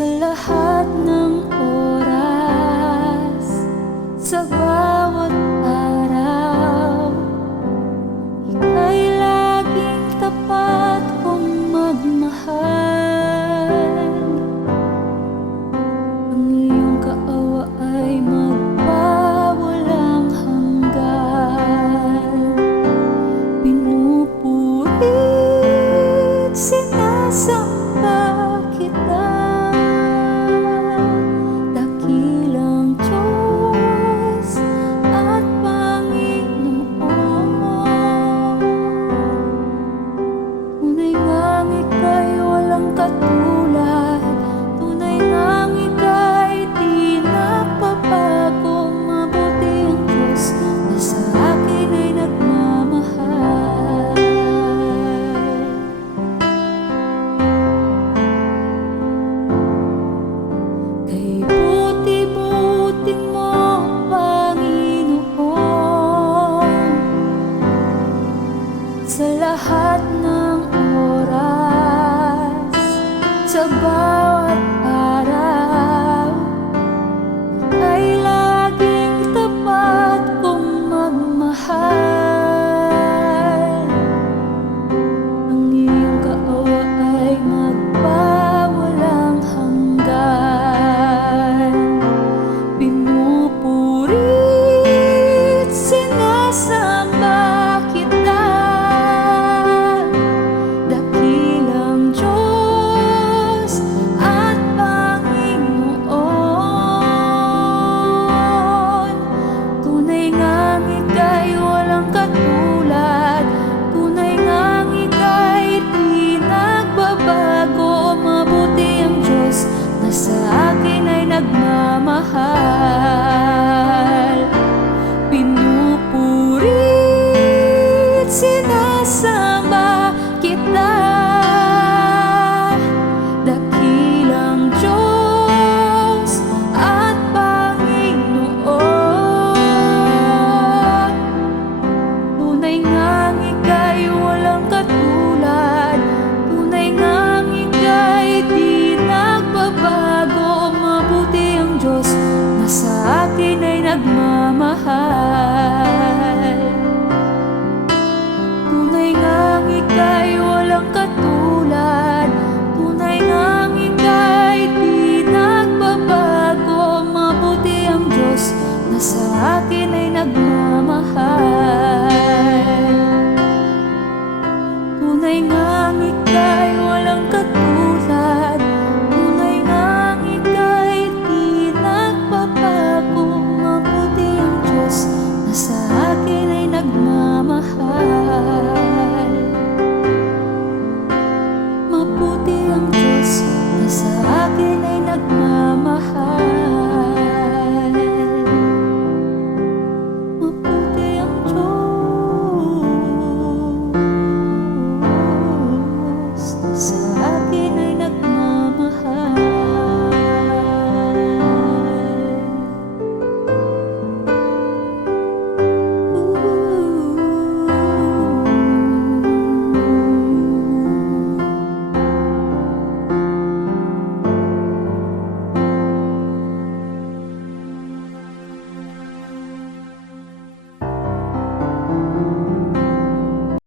sa lahat ng oras, sa bawat araw. Ika'y laging tapat kong magmahal. Ang iyong kaawa ay magpawalang hanggan. Pinupurit, sinasamba kita, dakilang Diyos at Panginoon. Tunay ngang ika'y walang katulad, tunay ngang ika'y di napapago. Mabuti ang Diyos na sa akin ay nagmamahal. Kay buti-buti mo, Panginoon, sa lahat ng oras, sa bawat